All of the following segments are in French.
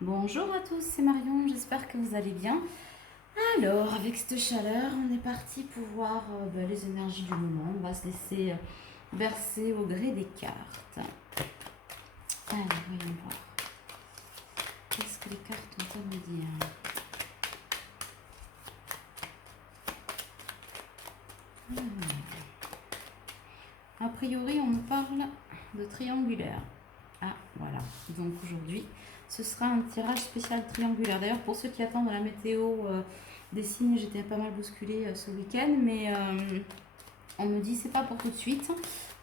Bonjour à tous, c'est Marion, j'espère que vous allez bien. Alors, avec cette chaleur, on est parti pour voir les énergies du moment. On va se laisser bercer au gré des cartes. Allez, voyons voir. Qu'est-ce que les cartes ont à me dire? A priori, on nous parle de triangulaire. Ah, voilà. Donc aujourd'hui, ce sera un tirage spécial triangulaire. D'ailleurs, pour ceux qui attendent la météo des signes, j'étais pas mal bousculée ce week-end, mais on me dit c'est pas pour tout de suite.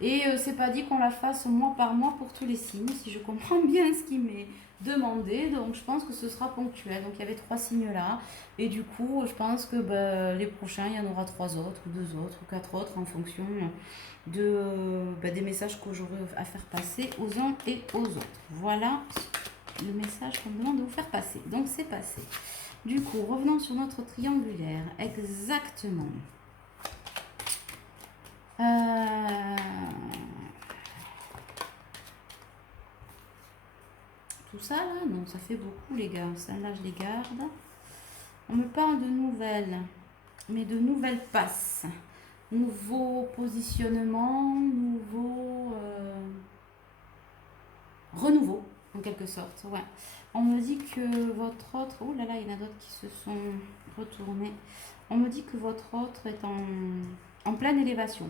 Et c'est pas dit qu'on la fasse mois par mois pour tous les signes, si je comprends bien ce qui m'est demandé. Donc je pense que ce sera ponctuel. Donc il y avait 3 signes là. Et du coup, je pense que les prochains, il y en aura 3 autres, ou 2 autres, ou 4 autres en fonction des messages que j'aurai à faire passer aux uns et aux autres. Voilà le message qu'on me demande de vous faire passer. Donc c'est passé. Du coup, revenons sur notre triangulaire. Exactement. Tout ça là, non, ça fait beaucoup les gars. Celle-là, je les garde. On me parle de nouvelles, mais de nouvelles passes. Nouveau positionnement, nouveau renouveau, en quelque sorte. Ouais. On me dit que votre autre... Oh là là, il y en a d'autres qui se sont retournés. On me dit que votre autre est en pleine élévation.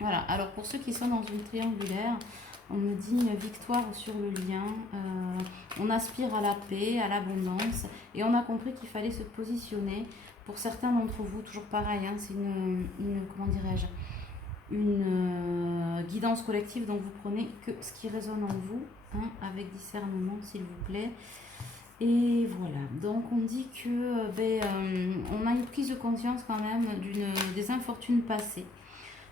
Voilà, alors pour ceux qui sont dans une triangulaire, on me dit victoire sur le lien, on aspire à la paix, à l'abondance, et on a compris qu'il fallait se positionner. Pour certains d'entre vous, toujours pareil, hein, c'est comment dirais-je, une guidance collective, donc vous prenez que ce qui résonne en vous, hein, avec discernement s'il vous plaît. Et voilà, donc on dit que on a une prise de conscience quand même des infortunes passées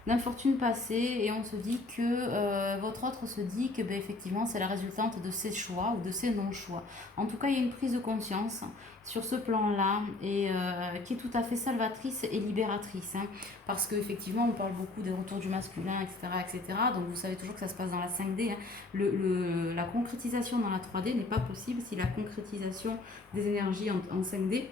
d'infortune passée et on se dit que votre autre se dit que effectivement c'est la résultante de ses choix ou de ses non-choix. En tout cas, il y a une prise de conscience sur ce plan-là et qui est tout à fait salvatrice et libératrice. Hein, parce qu'effectivement, on parle beaucoup des retours du masculin, etc., etc. Donc vous savez toujours que ça se passe dans la 5D. Hein. La concrétisation dans la 3D n'est pas possible si la concrétisation des énergies en 5D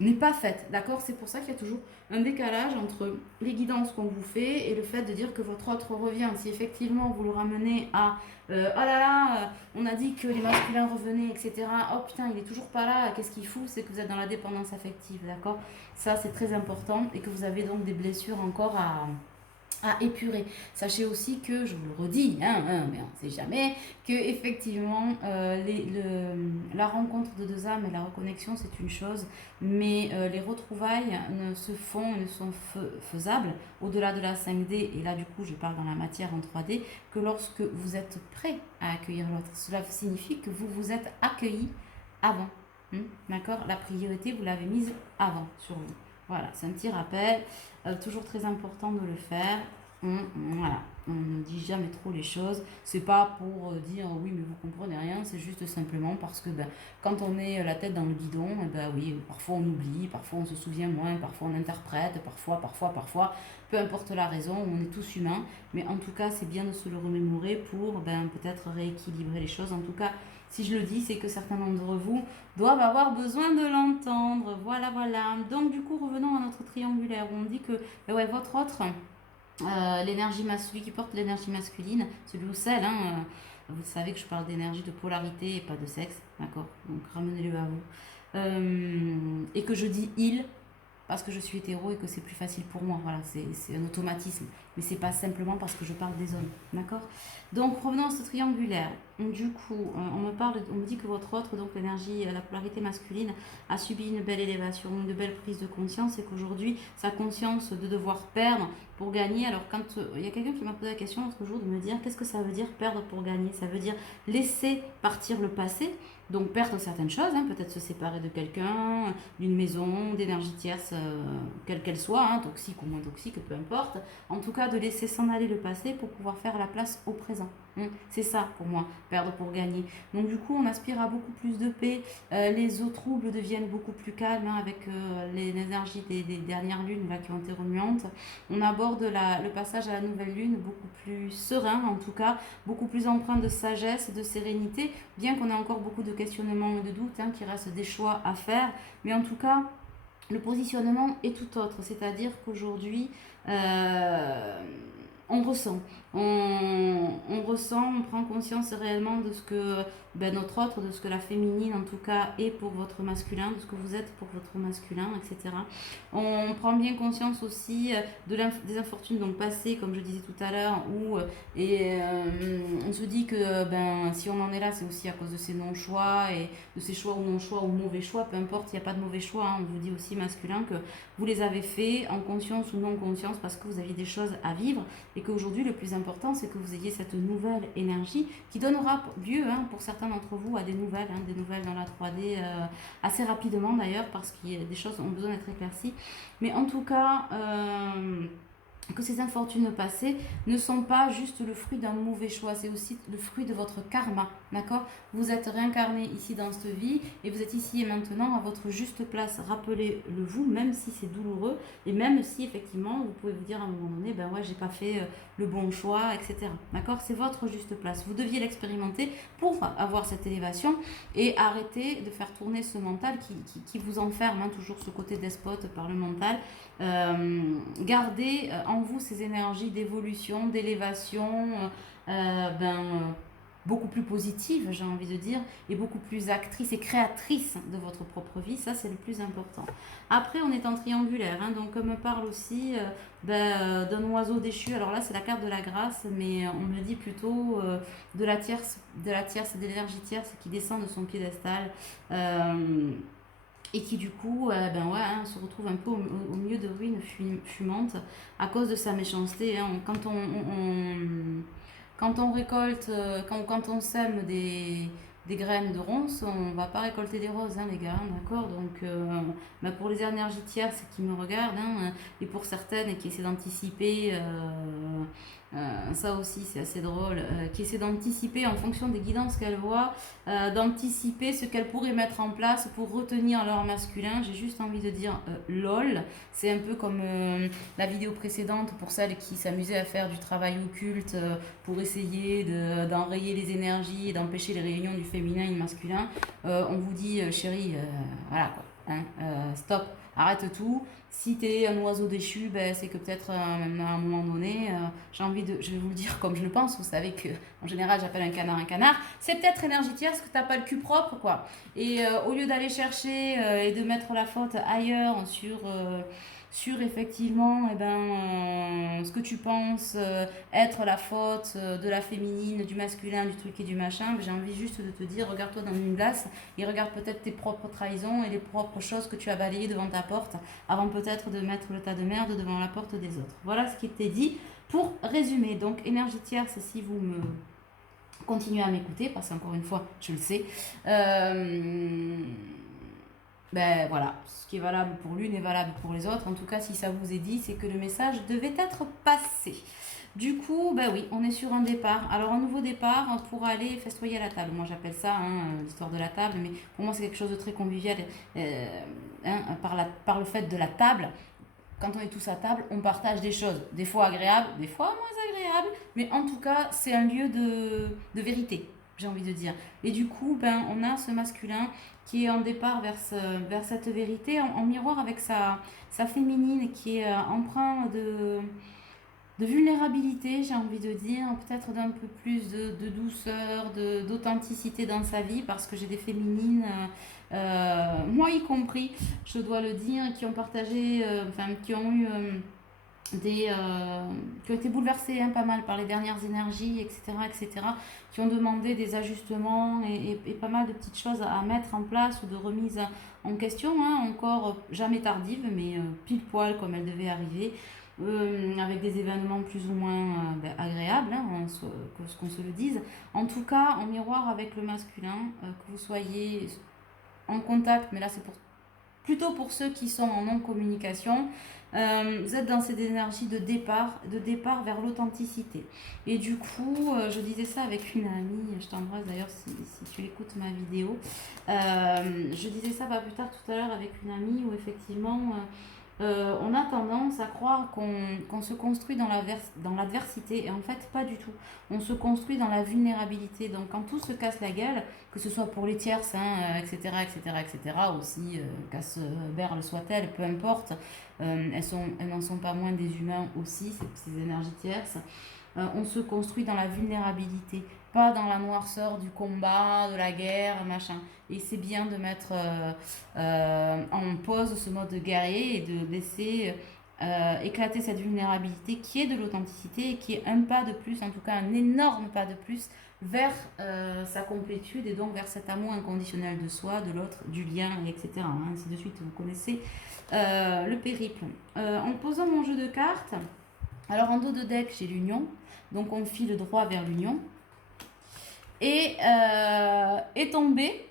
n'est pas faite, d'accord? C'est pour ça qu'il y a toujours un décalage entre les guidances qu'on vous fait et le fait de dire que votre autre revient. Si effectivement vous le ramenez à oh là là, on a dit que les masculins revenaient, etc. Oh putain, il est toujours pas là, qu'est-ce qu'il fout? C'est que vous êtes dans la dépendance affective, d'accord? Ça, c'est très important et que vous avez donc des blessures encore à épurer. Sachez aussi que, je vous le redis, mais on ne sait jamais, que effectivement la rencontre de deux âmes et la reconnexion c'est une chose, mais les retrouvailles ne se font, ne sont faisables au-delà de la 5D, et là du coup je parle dans la matière en 3D, que lorsque vous êtes prêt à accueillir l'autre. Cela signifie que vous vous êtes accueilli avant. D'accord? La priorité, vous l'avez mise avant sur vous. Voilà, c'est un petit rappel, toujours très important de le faire. Voilà, on ne dit jamais trop les choses. C'est pas pour dire oui, mais vous comprenez rien, c'est juste simplement parce que quand on est la tête dans le guidon, oui, parfois on oublie, parfois on se souvient moins, parfois on interprète, parfois, peu importe la raison, on est tous humains, mais en tout cas, c'est bien de se le remémorer pour peut-être rééquilibrer les choses. En tout cas, si je le dis, c'est que certains d'entre vous doivent avoir besoin de l'entendre. Voilà, voilà. Donc, du coup, revenons à notre triangulaire où on dit que votre autre, celui qui porte l'énergie masculine, celui ou celle, vous savez que je parle d'énergie de polarité et pas de sexe, d'accord? Donc, ramenez-le à vous. Et que je dis il parce que je suis hétéro et que c'est plus facile pour moi. Voilà, c'est un automatisme. Mais c'est pas simplement parce que je parle des hommes. D'accord? Donc, revenons à ce triangulaire. Du coup, on me dit que votre autre, donc l'énergie, la polarité masculine, a subi une belle élévation, une belle prise de conscience et qu'aujourd'hui, sa conscience de devoir perdre pour gagner. Alors, quand il y a quelqu'un qui m'a posé la question l'autre jour de me dire qu'est-ce que ça veut dire perdre pour gagner? Ça veut dire laisser partir le passé. Donc perdre certaines choses, peut-être se séparer de quelqu'un, d'une maison, d'énergie tierce, quelle qu'elle soit, toxique ou moins toxique, peu importe. En tout cas, de laisser s'en aller le passé pour pouvoir faire la place au présent. C'est ça pour moi, perdre pour gagner. Donc du coup, on aspire à beaucoup plus de paix. Les eaux troubles deviennent beaucoup plus calmes avec les énergies des dernières lunes là, qui ont été remuantes. On aborde le passage à la nouvelle lune beaucoup plus serein, en tout cas, beaucoup plus empreint de sagesse, de sérénité, bien qu'on ait encore beaucoup de questionnements et de doutes, qu'il reste des choix à faire. Mais en tout cas, le positionnement est tout autre, c'est-à-dire qu'aujourd'hui, on ressent. On ressent, on prend conscience réellement de ce que notre autre, de ce que la féminine en tout cas est pour votre masculin, de ce que vous êtes pour votre masculin, etc. On prend bien conscience aussi des infortunes donc passées, comme je disais tout à l'heure, où on se dit que si on en est là, c'est aussi à cause de ces non-choix et de ces choix ou non-choix ou mauvais choix, peu importe, il n'y a pas de mauvais choix, on vous dit aussi masculin que vous les avez faits en conscience ou non conscience parce que vous aviez des choses à vivre et qu'aujourd'hui le plus important c'est que vous ayez cette nouvelle énergie qui donnera lieu pour certains d'entre vous à des nouvelles dans la 3D assez rapidement d'ailleurs parce que des choses ont besoin d'être éclaircies. Mais en tout cas, que ces infortunes passées ne sont pas juste le fruit d'un mauvais choix, c'est aussi le fruit de votre karma, d'accord? Vous êtes réincarné ici dans cette vie et vous êtes ici et maintenant à votre juste place. Rappelez-le vous, même si c'est douloureux et même si effectivement vous pouvez vous dire à un moment donné, j'ai pas fait le bon choix, etc. D'accord? C'est votre juste place. Vous deviez l'expérimenter pour avoir cette élévation et arrêter de faire tourner ce mental qui vous enferme, toujours ce côté despote par le mental. Gardez en vous ces énergies d'évolution, d'élévation, beaucoup plus positives, j'ai envie de dire, et beaucoup plus actrices et créatrices de votre propre vie. Ça, c'est le plus important. Après, on est en triangulaire, donc on me parle aussi d'un oiseau déchu. Alors là, c'est la carte de la grâce, mais on me dit plutôt de la tierce, de l'énergie tierce qui descend de son piédestal. Et qui du coup se retrouve un peu au milieu de ruines fumantes à cause de sa méchanceté. Quand on récolte, quand on sème des graines de ronces, on va pas récolter des roses, les gars, d'accord? Donc, pour les énergies tierces qui me regardent, et pour certaines qui essaient d'anticiper, ça aussi c'est assez drôle, qui essaient d'anticiper en fonction des guidances qu'elles voient, d'anticiper ce qu'elles pourraient mettre en place pour retenir leur masculin. J'ai juste envie de dire lol. C'est un peu comme la vidéo précédente pour celles qui s'amusaient à faire du travail occulte pour essayer d'enrayer les énergies et d'empêcher les réunions du féminin et du masculin. On vous dit chérie, voilà quoi, stop, arrête tout. Si t'es un oiseau déchu, c'est que peut-être à un moment donné, je vais vous le dire comme je le pense, vous savez que en général j'appelle un canard, c'est peut-être énergie tierce que t'as pas le cul propre quoi. Et au lieu d'aller chercher et de mettre la faute ailleurs sur effectivement ce que tu penses être la faute de la féminine, du masculin, du truc et du machin, j'ai envie juste de te dire, regarde-toi dans une glace et regarde peut-être tes propres trahisons et les propres choses que tu as balayées devant ta porte avant peut-être de mettre le tas de merde devant la porte des autres. Voilà ce qui t'est dit pour résumer. Donc énergie tierce, si vous me continuez à m'écouter, parce qu'encore une fois je le sais, voilà, ce qui est valable pour l'une est valable pour les autres. En tout cas, si ça vous est dit, c'est que le message devait être passé. Du coup, oui, on est sur un départ. Alors, un nouveau départ pour aller festoyer à la table. Moi, j'appelle ça l'histoire de la table, mais pour moi, c'est quelque chose de très convivial par le fait de la table. Quand on est tous à table, on partage des choses, des fois agréables, des fois moins agréables, mais en tout cas, c'est un lieu de vérité, j'ai envie de dire. Et du coup, on a ce masculin qui est en départ vers cette vérité, en miroir avec sa féminine qui est empreint de vulnérabilité, j'ai envie de dire, peut-être d'un peu plus de douceur, d'authenticité dans sa vie, parce que j'ai des féminines, moi y compris, je dois le dire, qui ont partagé, qui ont eu qui ont été bouleversées pas mal par les dernières énergies, etc., qui ont demandé des ajustements et pas mal de petites choses à mettre en place ou de remise en question, encore jamais tardive, mais pile poil comme elle devait arriver. Avec des événements plus ou moins agréables, qu'on se le dise. En tout cas, en miroir avec le masculin, que vous soyez en contact, mais là c'est pour plutôt pour ceux qui sont en non-communication, vous êtes dans cette énergie de départ vers l'authenticité. Et du coup, je disais ça avec une amie, je t'embrasse d'ailleurs si tu écoutes ma vidéo. Je disais ça pas plus tard tout à l'heure avec une amie où effectivement, on a tendance à croire qu'on se construit dans l'adversité, et en fait pas du tout. On se construit dans la vulnérabilité. Donc quand tout se casse la gueule, que ce soit pour les tierces, hein, etc., etc., etc., aussi casse-berle soit-elle, peu importe, elles n'en sont pas moins des humains aussi, ces énergies tierces. On se construit dans la vulnérabilité, pas dans la noirceur du combat, de la guerre, machin. Et c'est bien de mettre en pause ce mode guerrier et de laisser éclater cette vulnérabilité qui est de l'authenticité et qui est un pas de plus, en tout cas un énorme pas de plus vers sa complétude et donc vers cet amour inconditionnel de soi, de l'autre, du lien, etc. Hein, ainsi de suite, vous connaissez le périple. En posant mon jeu de cartes, alors en dos de deck, j'ai l'union, donc on file droit vers l'union. Et est tombée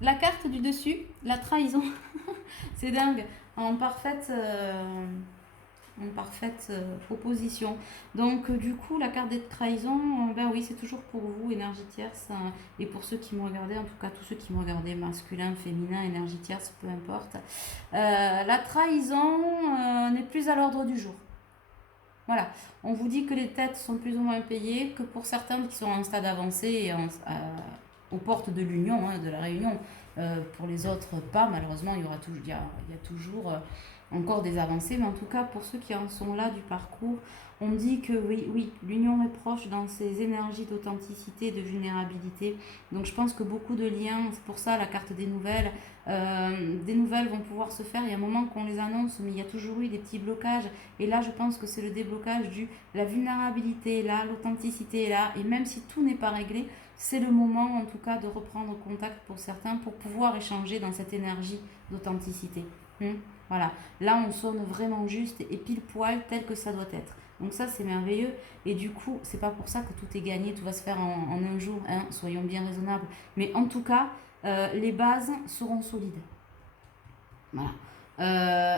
la carte du dessus, la trahison. C'est dingue, en parfaite opposition. Donc du coup, la carte des trahisons, ben oui, c'est toujours pour vous, énergie tierce, et pour ceux qui me regardaient, en tout cas tous ceux qui me regardaient, masculin, féminin, énergie tierce, peu importe. La trahison n'est plus à l'ordre du jour. Voilà, on vous dit que les têtes sont plus ou moins payées, que pour certains qui sont en stade avancé et aux portes de l'union, hein, de la réunion, pour les autres pas, malheureusement il y a toujours encore des avancées, mais en tout cas pour ceux qui en sont là du parcours, on dit que oui, l'union est proche dans ces énergies d'authenticité, de vulnérabilité. Donc je pense que beaucoup de liens, c'est pour ça la carte des nouvelles vont pouvoir se faire. Il y a un moment qu'on les annonce, mais il y a toujours eu des petits blocages. Et là, je pense que c'est le déblocage la vulnérabilité est là, l'authenticité est là. Et même si tout n'est pas réglé, c'est le moment en tout cas de reprendre contact pour certains pour pouvoir échanger dans cette énergie d'authenticité. Voilà, là on sonne vraiment juste et pile poil tel que ça doit être. Donc ça c'est merveilleux et du coup c'est pas pour ça que tout est gagné, tout va se faire en un jour, hein, soyons bien raisonnables. Mais en tout cas, les bases seront solides. Voilà.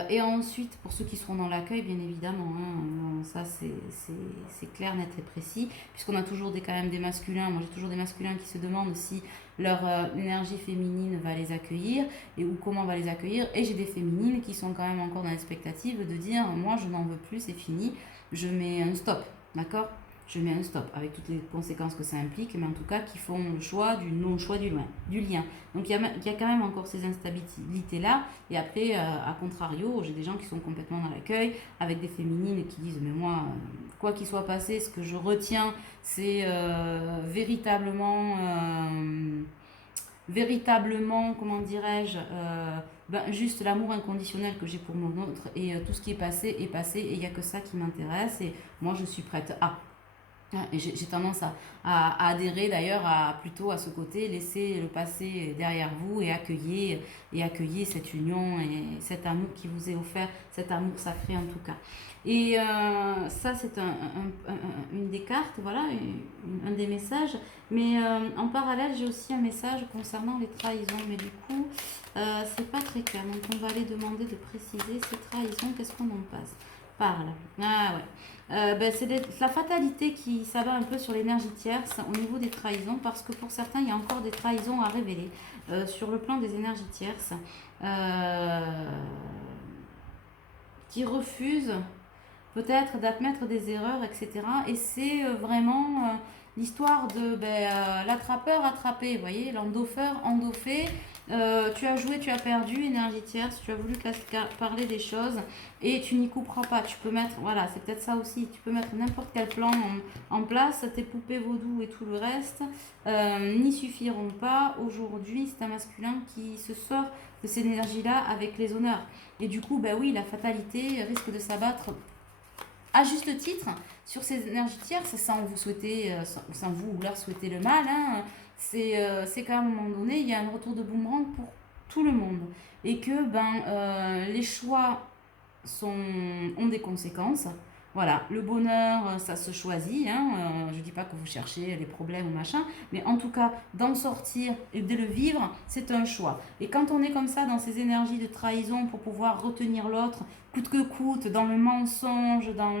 Et ensuite, pour ceux qui seront dans l'accueil, bien évidemment, hein, ça c'est clair, net et précis, puisqu'on a toujours quand même des masculins. Moi j'ai toujours des masculins qui se demandent si leur énergie féminine va les accueillir ou comment on va les accueillir. Et j'ai des féminines qui sont quand même encore dans l'expectative de dire moi je n'en veux plus, c'est fini, je mets un stop, d'accord? Je mets un stop avec toutes les conséquences que ça implique, mais en tout cas qui font le choix du non-choix du lien. Donc il y a quand même encore ces instabilités-là. Et après, à contrario, j'ai des gens qui sont complètement dans l'accueil, avec des féminines qui disent, mais moi, quoi qu'il soit passé, ce que je retiens, c'est véritablement, comment dirais-je, juste l'amour inconditionnel que j'ai pour mon autre. Et tout ce qui est passé, et il n'y a que ça qui m'intéresse. Et moi, je suis prête à... Et j'ai tendance à adhérer d'ailleurs plutôt à ce côté, laisser le passé derrière vous et accueillir cette union et cet amour qui vous est offert, cet amour sacré en tout cas. Et ça c'est une des cartes, voilà, un des messages. Mais en parallèle j'ai aussi un message concernant les trahisons, mais du coup c'est pas très clair. Donc on va aller demander de préciser ces trahisons, qu'est-ce qu'on en parle. Ah ouais. C'est la fatalité qui s'abat un peu sur l'énergie tierce au niveau des trahisons, parce que pour certains, il y a encore des trahisons à révéler sur le plan des énergies tierces qui refusent peut-être d'admettre des erreurs, etc. Et c'est vraiment l'histoire de l'attrapeur attrapé, vous voyez, l'endoffeur endoffé. Tu as joué, tu as perdu, énergie tierce, tu as voulu parler des choses et tu n'y couperas pas. Tu peux mettre, voilà, c'est peut-être ça aussi, tu peux mettre n'importe quel plan en place, tes poupées vaudou et tout le reste n'y suffiront pas. Aujourd'hui, c'est un masculin qui se sort de cette énergie-là avec les honneurs. Et du coup, oui, la fatalité risque de s'abattre à juste titre sur ces énergies tierces sans vous souhaiter, sans vous leur souhaiter le mal, hein. C'est qu'à un moment donné, il y a un retour de boomerang pour tout le monde. Et que les choix ont des conséquences. Voilà, le bonheur, ça se choisit. Hein, je ne dis pas que vous cherchez les problèmes ou machin, mais en tout cas, d'en sortir et de le vivre, c'est un choix. Et quand on est comme ça dans ces énergies de trahison pour pouvoir retenir l'autre, coûte que coûte, dans le mensonge, dans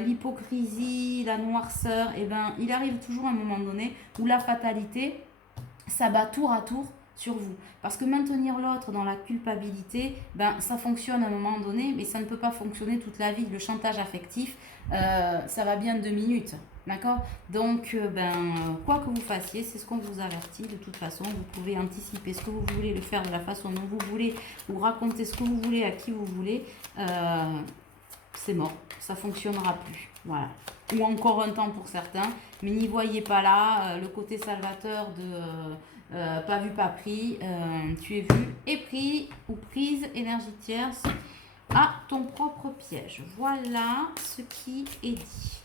l'hypocrisie, la noirceur, et ben, il arrive toujours un moment donné où la fatalité s'abat tour à tour sur vous. Parce que maintenir l'autre dans la culpabilité, ben, ça fonctionne à un moment donné, mais ça ne peut pas fonctionner toute la vie. Le chantage affectif, ça va bien 2 minutes. D'accord. Donc, quoi que vous fassiez, c'est ce qu'on vous avertit. De toute façon, vous pouvez anticiper ce que vous voulez, le faire de la façon dont vous voulez, ou raconter ce que vous voulez à qui vous voulez. C'est mort. Ça fonctionnera plus. Voilà. Ou encore un temps pour certains. Mais n'y voyez pas là le côté salvateur de pas vu, pas pris. Tu es vu et pris ou prise énergie tierce à ton propre piège. Voilà ce qui est dit.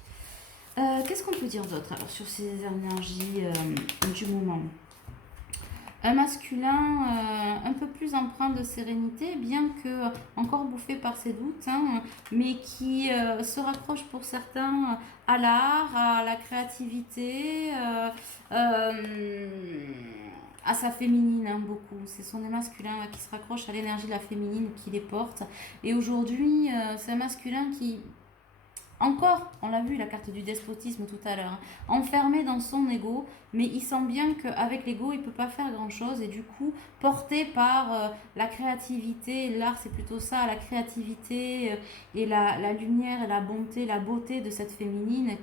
Qu'est-ce qu'on peut dire d'autre alors sur ces énergies du moment? Un masculin un peu plus empreint de sérénité, bien que encore bouffé par ses doutes, hein, mais qui se raccroche pour certains à l'art, à la créativité, à sa féminine, hein, beaucoup. Ce sont des masculins qui se raccrochent à l'énergie de la féminine qui les porte. Et aujourd'hui, c'est un masculin qui encore, on l'a vu, la carte du despotisme tout à l'heure, hein, enfermé dans son ego, mais il sent bien qu'avec l'ego, il ne peut pas faire grand-chose, et du coup, porté par la créativité, l'art c'est plutôt ça, la créativité et la lumière et la bonté, la beauté de cette féminine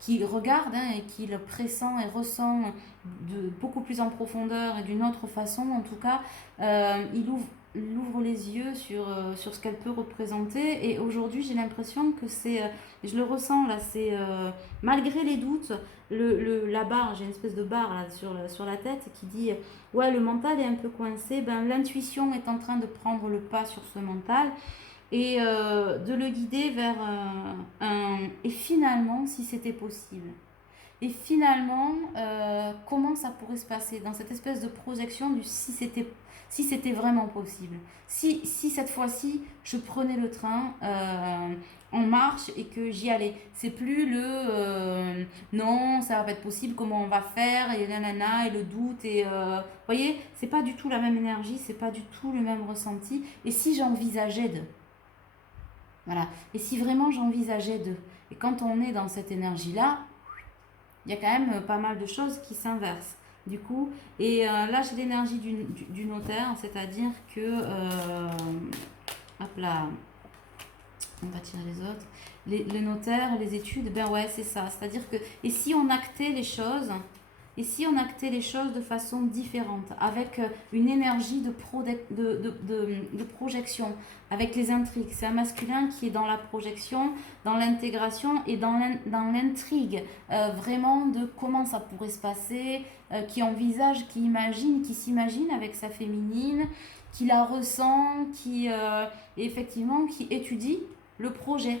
qui regarde hein, et qui le pressent et ressent beaucoup plus en profondeur et d'une autre façon, en tout cas, il ouvre les yeux sur ce qu'elle peut représenter. Et aujourd'hui, j'ai l'impression que je le ressens là, c'est malgré les doutes, la barre, j'ai une espèce de barre là, sur la tête qui dit ouais, le mental est un peu coincé. Ben, l'intuition est en train de prendre le pas sur ce mental et de le guider vers et finalement, si c'était possible. Et finalement, comment ça pourrait se passer dans cette espèce de projection du si c'était vraiment possible. Si cette fois-ci, je prenais le train en marche et que j'y allais. C'est plus non, ça va pas être possible, comment on va faire, et nanana, et le doute. Et voyez, c'est pas du tout la même énergie, c'est pas du tout le même ressenti. Et si j'envisageais de. Voilà. Et si vraiment j'envisageais de. Et quand on est dans cette énergie-là, il y a quand même pas mal de choses qui s'inversent. Du coup, et là j'ai l'énergie du notaire, c'est-à-dire que, hop là, on va tirer les autres, le notaire, les études, ben ouais, c'est ça. C'est-à-dire que, et si on actait les choses, de façon différente, avec une énergie de projection, avec les intrigues. C'est un masculin qui est dans la projection, dans l'intégration et dans l'intrigue, vraiment de comment ça pourrait se passer, qui envisage, qui imagine, qui s'imagine avec sa féminine, qui la ressent, effectivement, qui étudie le projet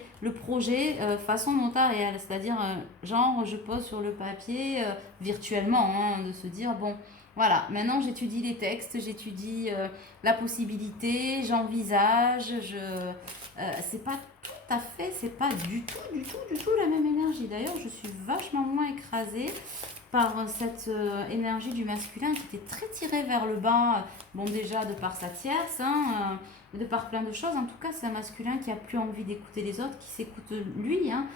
façon notariale, c'est-à-dire genre je pose sur le papier virtuellement, hein, de se dire bon voilà, maintenant j'étudie les textes, j'étudie la possibilité, j'envisage, c'est pas tout à fait, c'est pas du tout la même énergie. D'ailleurs, je suis vachement moins écrasée par cette énergie du masculin qui était très tirée vers le bas, bon déjà de par sa tierce, hein, de par plein de choses. En tout cas, c'est un masculin qui a plus envie d'écouter les autres, qui s'écoute lui, hein,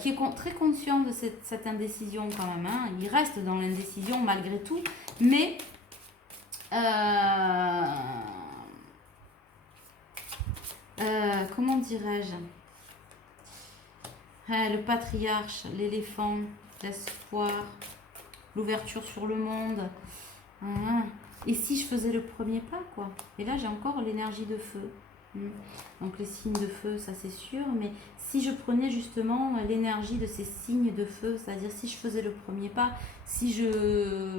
qui est très conscient de cette indécision quand même. Hein. Il reste dans l'indécision malgré tout, mais comment dirais-je, le patriarche, l'éléphant, l'espoir, l'ouverture sur le monde. Hein. Et si je faisais le premier pas, quoi. Et là, j'ai encore l'énergie de feu. Donc les signes de feu, ça c'est sûr. Mais si je prenais justement l'énergie de ces signes de feu, c'est-à-dire si je faisais le premier pas, si je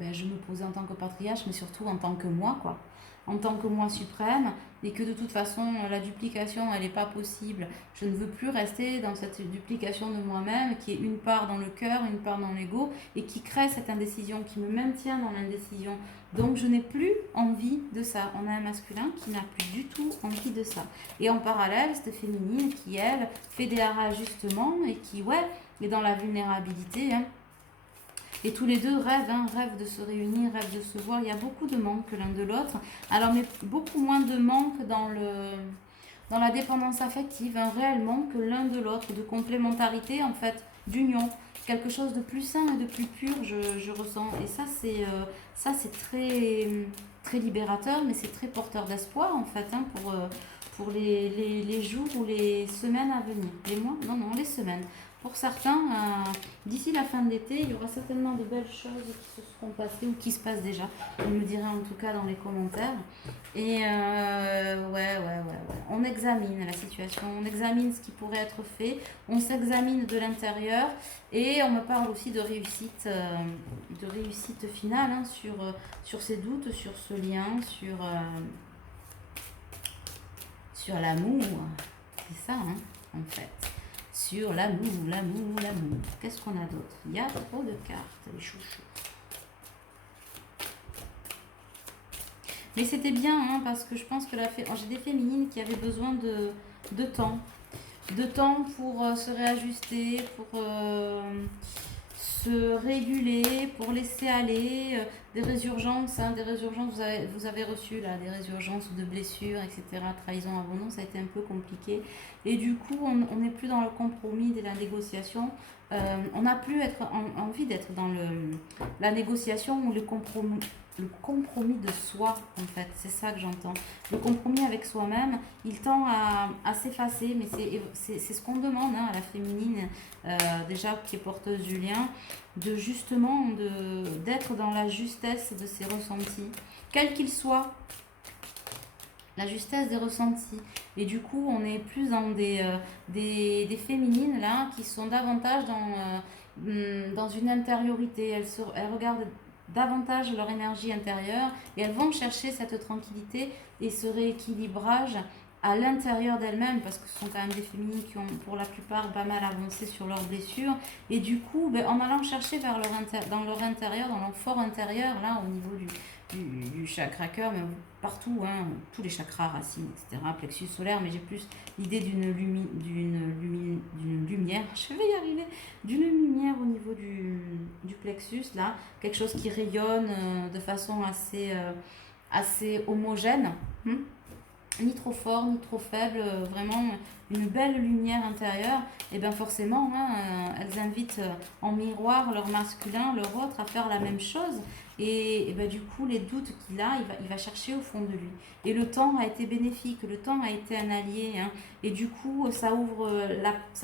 ben, je me posais en tant que patriarche, mais surtout en tant que moi, quoi. En tant que moi suprême, et que de toute façon, la duplication, elle n'est pas possible. Je ne veux plus rester dans cette duplication de moi-même, qui est une part dans le cœur, une part dans l'ego, et qui crée cette indécision, qui me maintient dans l'indécision. Donc je n'ai plus envie de ça. On a un masculin qui n'a plus du tout envie de ça. Et en parallèle, cette féminine qui, elle, fait des réajustements et qui, ouais, est dans la vulnérabilité, hein. Et tous les deux rêvent, hein, rêvent de se réunir, rêvent de se voir. Il y a beaucoup de manque l'un de l'autre. Alors, mais beaucoup moins de manque dans la dépendance affective, hein, réellement, que l'un de l'autre, de complémentarité, en fait, d'union. Quelque chose de plus sain et de plus pur, je ressens. Et ça, c'est très, très libérateur, mais c'est très porteur d'espoir, en fait, hein, pour les jours ou les semaines à venir. Les mois? Non, non, les semaines. Pour certains, d'ici la fin de l'été, il y aura certainement de belles choses qui se seront passées ou qui se passent déjà. Vous me direz en tout cas dans les commentaires. Et ouais. On examine la situation, on examine ce qui pourrait être fait, on s'examine de l'intérieur et on me parle aussi de réussite finale, hein, sur ces doutes, sur ce lien, sur l'amour. C'est ça, hein, en fait. Sur l'amour. Qu'est-ce qu'on a d'autre? Il y a trop de cartes, les chouchous. Mais c'était bien, hein, parce que je pense que j'ai des féminines qui avaient besoin de temps. De temps pour se réajuster, pour se réguler, pour laisser aller. Des résurgences, hein, vous avez reçu là, des résurgences de blessures, etc. Trahison, abandon, ça a été un peu compliqué. Et du coup, on n'est plus dans le compromis de la négociation. On n'a plus envie d'être dans la négociation ou le compromis de soi, en fait. C'est ça que j'entends. Le compromis avec soi-même, il tend à s'effacer, mais c'est ce qu'on demande, hein, à la féminine, déjà qui est porteuse du lien, de justement d'être dans la justesse de ses ressentis, quels qu'ils soient, la justesse des ressentis. Et du coup, on est plus dans des féminines là qui sont davantage dans une intériorité. Elles regardent davantage leur énergie intérieure et elles vont chercher cette tranquillité et ce rééquilibrage à l'intérieur d'elles-mêmes, parce que ce sont quand même des féminines qui ont pour la plupart pas mal avancé sur leurs blessures, et du coup ben, en allant chercher dans leur intérieur, dans leur fort intérieur, là au niveau du chakra cœur, mais partout, hein, tous les chakras, racines, etc., plexus solaire, mais j'ai plus l'idée d'une lumière, je vais y arriver, d'une lumière au niveau du plexus, là, quelque chose qui rayonne de façon assez homogène, ni trop fort, ni trop faible, vraiment une belle lumière intérieure, et bien forcément, hein, elles invitent en miroir leur masculin, leur autre, à faire la même chose. Et ben, du coup, les doutes qu'il a, il va chercher au fond de lui. Et le temps a été bénéfique, le temps a été un allié, hein, et du coup, ça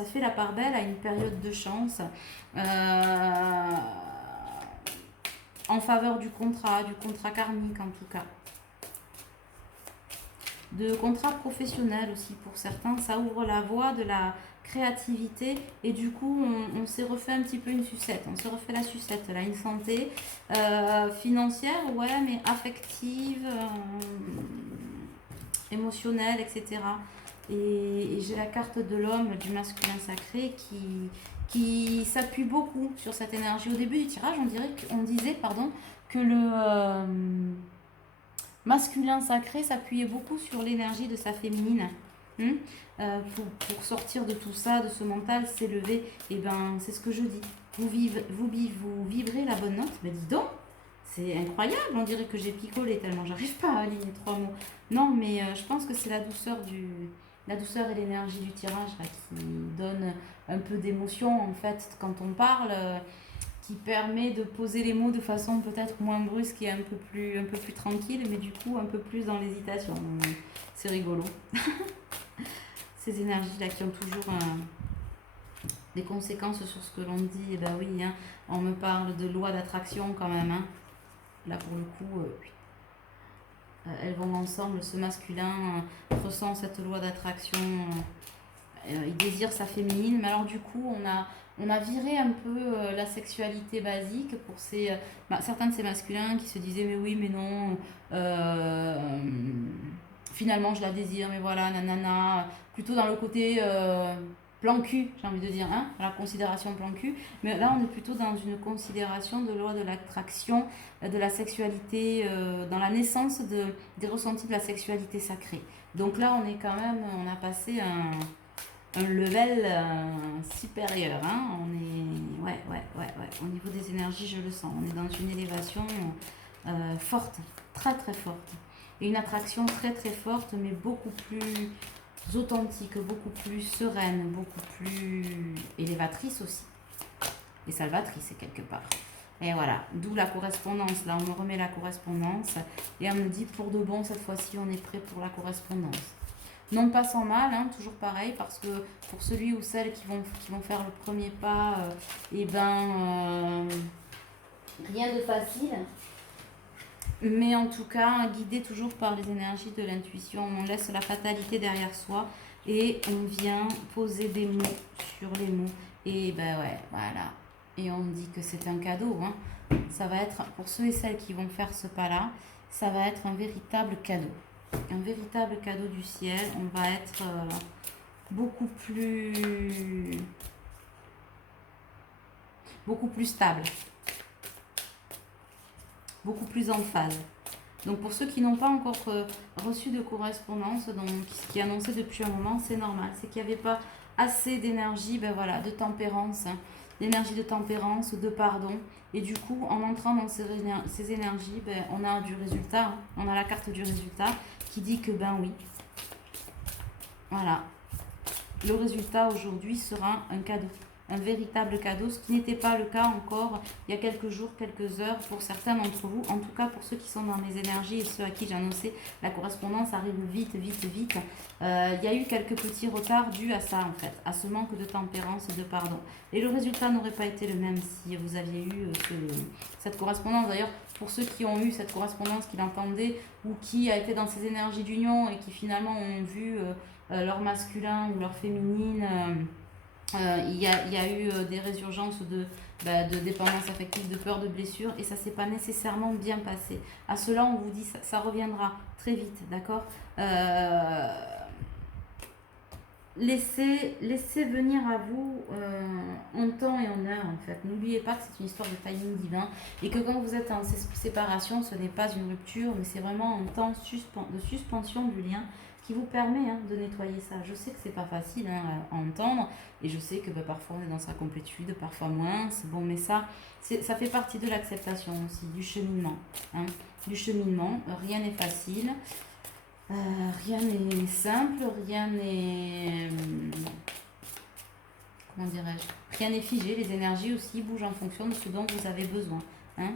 fait la part belle à une période de chance en faveur du contrat karmique en tout cas. De contrats professionnels aussi pour certains, ça ouvre la voie de la créativité et du coup on s'est refait un petit peu une sucette, on s'est refait la sucette là, une santé financière, ouais, mais affective, émotionnelle, etc. Et j'ai la carte de l'homme, du masculin sacré qui s'appuie beaucoup sur cette énergie. Au début du tirage, on disait que le masculin sacré s'appuyait beaucoup sur l'énergie de sa féminine, pour sortir de tout ça, de ce mental, s'élever. Et ben c'est ce que je dis. Vous vibrez la bonne note. Ben dis donc, c'est incroyable. On dirait que j'ai picolé tellement j'arrive pas à aligner 3 mots. Non, mais je pense que c'est la douceur et l'énergie du tirage là, qui donne un peu d'émotion en fait quand on parle. Qui permet de poser les mots de façon peut-être moins brusque et un peu plus tranquille, mais du coup un peu plus dans l'hésitation. C'est rigolo. Ces énergies-là qui ont toujours des conséquences sur ce que l'on dit, et ben oui, hein, on me parle de loi d'attraction quand même. Hein. Là pour le coup, elles vont ensemble, ce masculin ressent cette loi d'attraction. il désire sa féminine, mais alors du coup, on a viré un peu la sexualité basique pour certains de ces masculins qui se disaient mais oui, mais non, euh, finalement je la désire, mais voilà, nanana, plutôt dans le côté plan cul, j'ai envie de dire, hein, la considération plan cul, mais là on est plutôt dans une considération de loi de l'attraction, de la sexualité, dans la naissance des ressentis de la sexualité sacrée. Donc là on est quand même, on a passé un level supérieur, hein. On est, ouais, au niveau des énergies je le sens, on est dans une élévation forte, très très forte, et une attraction très très forte, mais beaucoup plus authentique, beaucoup plus sereine, beaucoup plus élévatrice aussi, et salvatrice quelque part. Et voilà, d'où la correspondance. Là, on me remet la correspondance et on me dit pour de bon, cette fois-ci, on est prêt pour la correspondance. Non pas sans mal, hein, toujours pareil, parce que pour celui ou celle qui vont faire le premier pas, rien de facile. Mais en tout cas, guidé toujours par les énergies de l'intuition, on laisse la fatalité derrière soi et on vient poser des mots sur les mots. Et ben ouais, voilà. Et on dit que c'est un cadeau, hein. Ça va être, pour ceux et celles qui vont faire ce pas-là, ça va être un véritable cadeau. Un véritable cadeau du ciel. On va être beaucoup plus stable, beaucoup plus en phase. Donc pour ceux qui n'ont pas encore reçu de correspondance, donc ce qui est annoncé depuis un moment, c'est normal. C'est qu'il n'y avait pas assez d'énergie, de tempérance, hein, d'énergie de tempérance, de pardon. Et du coup, en entrant dans ces énergies, on a du résultat, hein. On a la carte du résultat qui dit que oui. Voilà. Le résultat aujourd'hui sera un cadeau. Un véritable cadeau, ce qui n'était pas le cas encore il y a quelques jours, quelques heures pour certains d'entre vous. En tout cas, pour ceux qui sont dans mes énergies et ceux à qui j'ai annoncé la correspondance arrive vite. Il y a eu quelques petits retards dus à ça, en fait, à ce manque de tempérance et de pardon. Et le résultat n'aurait pas été le même si vous aviez eu cette correspondance. D'ailleurs, pour ceux qui ont eu cette correspondance, qui l'entendaient ou qui a été dans ces énergies d'union et qui finalement ont vu leur masculin ou leur féminine... il y a eu des résurgences de dépendance affective, de peur, de blessure, et ça ne s'est pas nécessairement bien passé. À cela, on vous dit ça reviendra très vite, d'accord. Laissez venir à vous en temps et en heure, en fait. N'oubliez pas que c'est une histoire de timing divin et que quand vous êtes en séparation, ce n'est pas une rupture, mais c'est vraiment un temps de suspension du lien qui vous permet de nettoyer ça. Je sais que c'est pas facile à entendre et je sais que parfois on est dans sa complétude, parfois moins. C'est bon, mais ça fait partie de l'acceptation aussi, du cheminement. Du cheminement, rien n'est facile. Rien n'est simple, rien n'est... Comment dirais-je? Rien n'est figé, les énergies aussi bougent en fonction de ce dont vous avez besoin.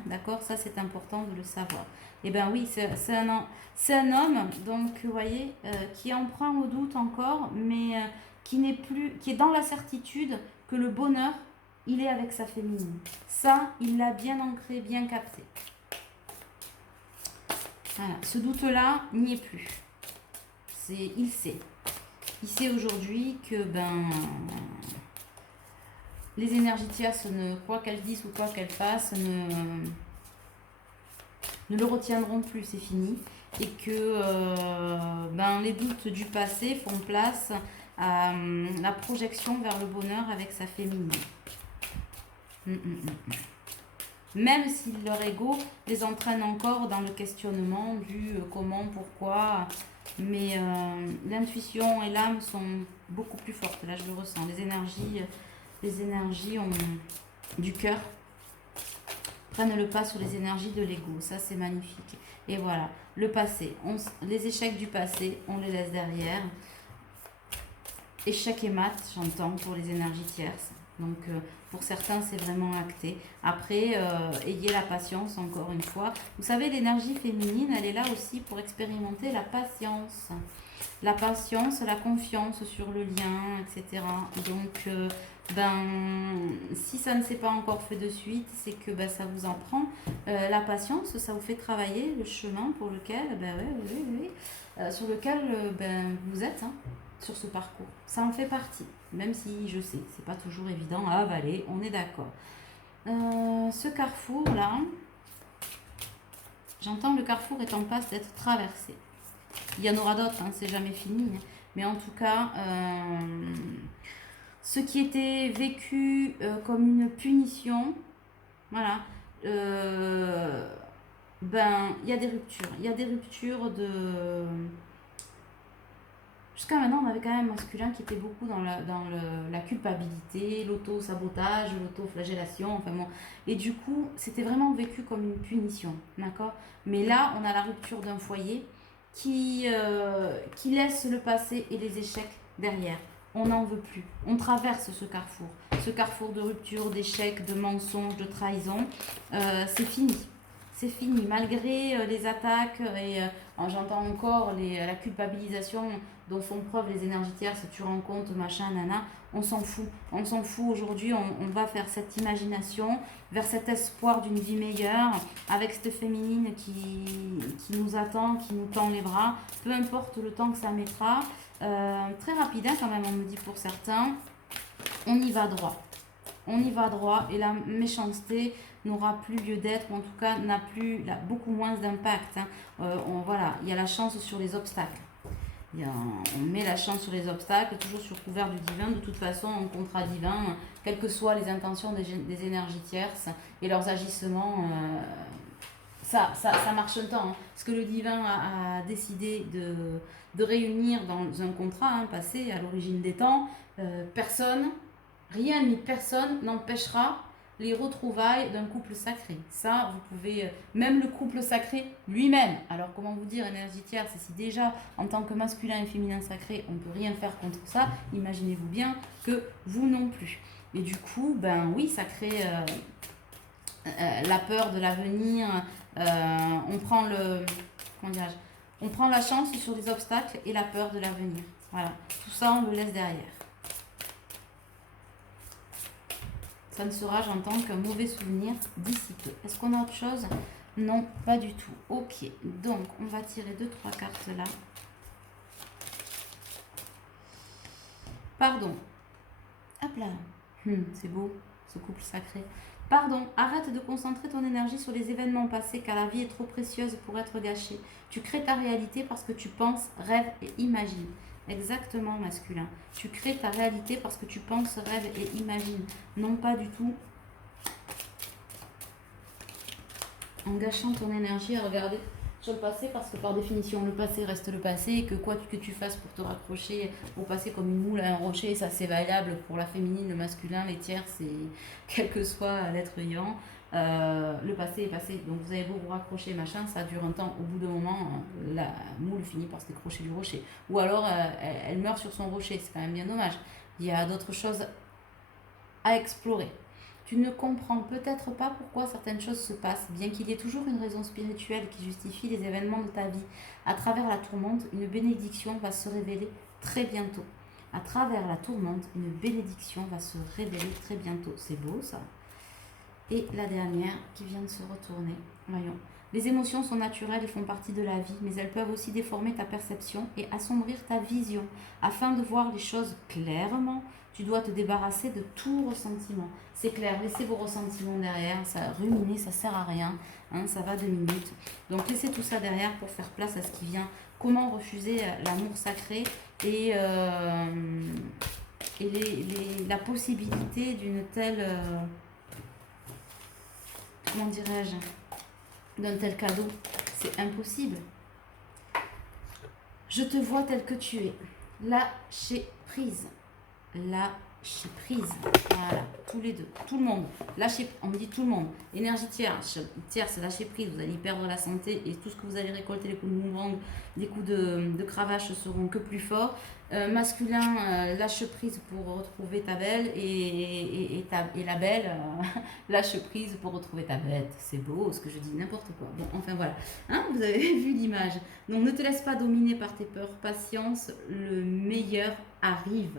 D'accord? Ça, c'est important de le savoir. Et oui, c'est un homme, donc, vous voyez, qui est emprunt au doute encore, mais qui est dans la certitude que le bonheur, il est avec sa féminine. Ça, il l'a bien ancré, bien capté. Voilà, ce doute-là n'y est plus. Il sait. Il sait aujourd'hui que les énergies tierces, quoi qu'elles disent ou quoi qu'elles fassent, ne le retiendront plus, c'est fini. Et que les doutes du passé font place à la projection vers le bonheur avec sa féminine. Même si leur ego les entraîne encore dans le questionnement du comment, pourquoi, mais l'intuition et l'âme sont beaucoup plus fortes. Là, je le ressens. Les énergies du cœur prennent le pas sur les énergies de l'ego. Ça, c'est magnifique. Et voilà, le passé. Les échecs du passé, on les laisse derrière. Échec et mat, j'entends, pour les énergies tierces. Donc, pour certains, c'est vraiment acté. Après, ayez la patience, encore une fois. Vous savez, l'énergie féminine, elle est là aussi pour expérimenter la patience. La patience, la confiance sur le lien, etc. Donc, si ça ne s'est pas encore fait de suite, c'est que ça vous en prend. La patience, ça vous fait travailler le chemin pour lequel, sur lequel vous êtes. sur ce parcours. Ça en fait partie, même si je sais, c'est pas toujours évident à avaler, on est d'accord. Ce carrefour-là, j'entends le carrefour est en passe d'être traversé. Il y en aura d'autres, hein, c'est jamais fini. Mais en tout cas, ce qui était vécu comme une punition, voilà, ben, il y a des ruptures. Il y a des ruptures de... Jusqu'à maintenant, on avait quand même un masculin qui était beaucoup dans la culpabilité, l'auto-sabotage, l'auto-flagellation, enfin bon. Et du coup, c'était vraiment vécu comme une punition, d'accord? Mais là, on a la rupture d'un foyer qui laisse le passé et les échecs derrière. On n'en veut plus. On traverse ce carrefour de rupture, d'échecs, de mensonges, de trahison. C'est fini. C'est fini. Malgré les attaques et j'entends encore la culpabilisation dont font preuve les énergies tierces, tu rends compte, machin, nana, on s'en fout. On s'en fout aujourd'hui, on va faire cette imagination vers cet espoir d'une vie meilleure, avec cette féminine qui nous attend, qui nous tend les bras, peu importe le temps que ça mettra. Très rapide, hein, quand même, on me dit pour certains, on y va droit. On y va droit et la méchanceté n'aura plus lieu d'être, ou en tout cas beaucoup moins d'impact. Hein. Voilà, il y a la chance sur les obstacles. On met la chance sur les obstacles, toujours sur couvert du divin, de toute façon en contrat divin, quelles que soient les intentions des énergies tierces et leurs agissements, ça marche un temps. Hein. Ce que le divin a décidé de réunir dans un contrat passé à l'origine des temps, rien ni personne n'empêchera les retrouvailles d'un couple sacré. Ça, vous pouvez... Même le couple sacré lui-même. Alors, comment vous dire, énergie tierce, si déjà, en tant que masculin et féminin sacré, on ne peut rien faire contre ça, imaginez-vous bien que vous non plus. Et du coup, ben oui, ça crée la peur de l'avenir. On prend on prend la chance sur les obstacles et la peur de l'avenir. Voilà. Tout ça, on le laisse derrière. Ça ne sera, j'entends, qu'un mauvais souvenir d'ici peu. Est-ce qu'on a autre chose? Non, pas du tout. Ok, donc on va tirer 2-3 cartes là. Pardon. Hop là. C'est beau, ce couple sacré. Pardon, arrête de concentrer ton énergie sur les événements passés car la vie est trop précieuse pour être gâchée. Tu crées ta réalité parce que tu penses, rêves et imagines. Exactement, masculin. Tu crées ta réalité parce que tu penses, rêves et imagines. Non, pas du tout en gâchant ton énergie à regarder sur le passé, parce que par définition, le passé reste le passé et que quoi que tu fasses pour te raccrocher au passé comme une moule à un rocher, ça c'est valable pour la féminine, le masculin, les tierces et quel que soit l'être vivant. Le passé est passé, donc vous avez beau vous raccrocher, machin, ça dure un temps, au bout d'un moment, la moule finit par se décrocher du rocher. Ou alors, elle meurt sur son rocher, c'est quand même bien dommage. Il y a d'autres choses à explorer. Tu ne comprends peut-être pas pourquoi certaines choses se passent, bien qu'il y ait toujours une raison spirituelle qui justifie les événements de ta vie. À travers la tourmente, une bénédiction va se révéler très bientôt. À travers la tourmente, une bénédiction va se révéler très bientôt. C'est beau ça. Et la dernière qui vient de se retourner. Voyons. Les émotions sont naturelles et font partie de la vie, mais elles peuvent aussi déformer ta perception et assombrir ta vision. Afin de voir les choses clairement, tu dois te débarrasser de tout ressentiment. C'est clair, laissez vos ressentiments derrière, ça ruminer, ça sert à rien, hein, ça va 2 minutes. Donc laissez tout ça derrière pour faire place à ce qui vient. Comment refuser l'amour sacré et la possibilité d'une telle... comment dirais-je, d'un tel cadeau, c'est impossible. Je te vois tel que tu es. Lâcher prise. Lâcher prise. Voilà, tous les deux. Tout le monde. Lâcher, on me dit tout le monde. Énergie tierce, c'est lâcher prise. Vous allez perdre la santé et tout ce que vous allez récolter, les coups de boomerang, les coups de cravache seront que plus forts. Masculin, lâche prise pour retrouver ta belle et la belle, lâche prise pour retrouver ta bête. C'est beau ce que je dis, n'importe quoi. Bon, enfin voilà. Hein, vous avez vu l'image. Donc ne te laisse pas dominer par tes peurs. Patience, le meilleur arrive.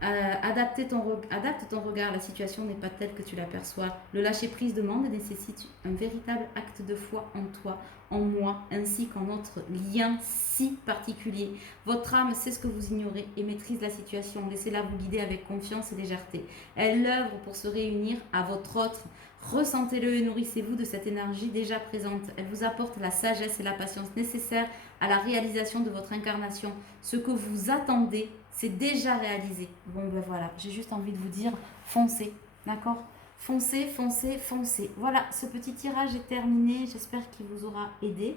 Adapte ton regard, la situation n'est pas telle que tu l'aperçois. Le lâcher-prise demande et nécessite un véritable acte de foi en toi, en moi, ainsi qu'en notre lien si particulier. Votre âme sait ce que vous ignorez et maîtrise la situation. Laissez-la vous guider avec confiance et légèreté. Elle œuvre pour se réunir à votre autre. Ressentez-le et nourrissez-vous de cette énergie déjà présente. Elle vous apporte la sagesse et la patience nécessaires à la réalisation de votre incarnation. Ce que vous attendez, c'est déjà réalisé. Bon ben voilà, j'ai juste envie de vous dire, foncez, d'accord? Foncez, foncez, foncez. Voilà, ce petit tirage est terminé, j'espère qu'il vous aura aidé.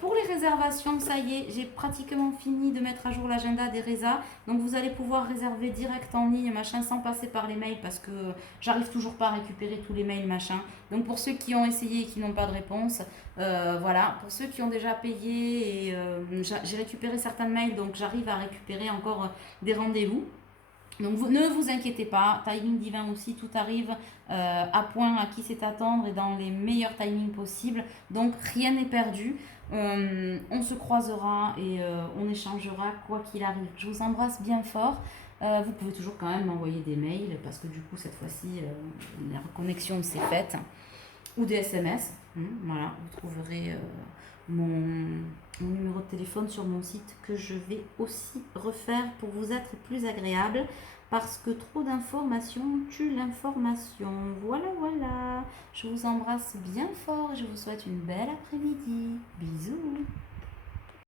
Pour les réservations, ça y est, j'ai pratiquement fini de mettre à jour l'agenda des résas. Donc vous allez pouvoir réserver direct en ligne, machin, sans passer par les mails parce que j'arrive toujours pas à récupérer tous les mails, machin. Donc pour ceux qui ont essayé et qui n'ont pas de réponse, voilà. Pour ceux qui ont déjà payé, et j'ai récupéré certains mails, donc j'arrive à récupérer encore des rendez-vous. Donc ne vous inquiétez pas, timing divin aussi, tout arrive à point, à qui c'est attendre et dans les meilleurs timings possibles. Donc rien n'est perdu. On se croisera et on échangera quoi qu'il arrive. Je vous embrasse bien fort. Vous pouvez toujours quand même m'envoyer des mails parce que du coup cette fois-ci la reconnexion s'est faite. Ou des SMS. Voilà, vous trouverez mon numéro de téléphone sur mon site que je vais aussi refaire pour vous être plus agréable parce que trop d'informations tue l'information. Voilà, voilà. Je vous embrasse bien fort et je vous souhaite une belle après-midi. Bisous.